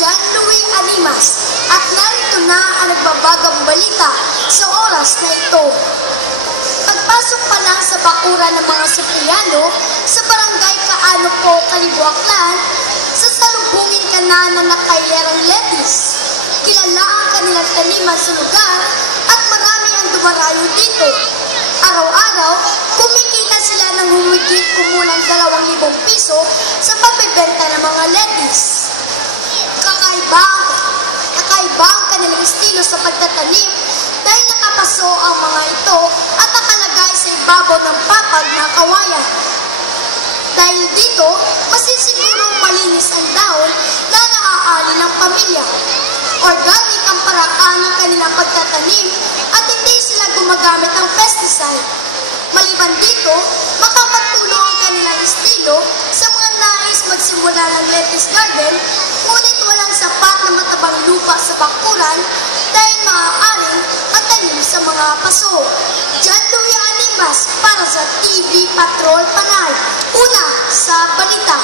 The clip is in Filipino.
John Louis Animas at narito na ang nagbabagang balita sa oras na ito. Pagpasok pa lang sa bakuran ng mga Supriyano sa barangay Kaano po, Kalibuaklan, sasalubungin ka na ng nakahilerang lettuce. Kilala ang kanilang taniman sa lugar at marami ang dumarayo dito. Araw-araw, kumikita sila ng humigit kumulang 2,000 piso sa pagbebenta ng mga lettuce. Kakaiba ang kanilang estilo sa pagtatanim dahil nakapaso ang mga ito at nakalagay sa ibabaw ng papag na kawayan. Dahil dito, masisigurong malinis ang dahon na naaani ng pamilya. Organic ang paraan ng kanilang pagtatanim at hindi sila gumagamit ng pesticide. Maliban dito, makakatulong ang kanilang estilo sa mga nais magsimula ng lettuce garden, ngunit walang sapat na matabang lupa sa bakuran dahil maaaring matanim sa mga paso. John Louis Animas para sa TV Patrol Panay. Una sa balita.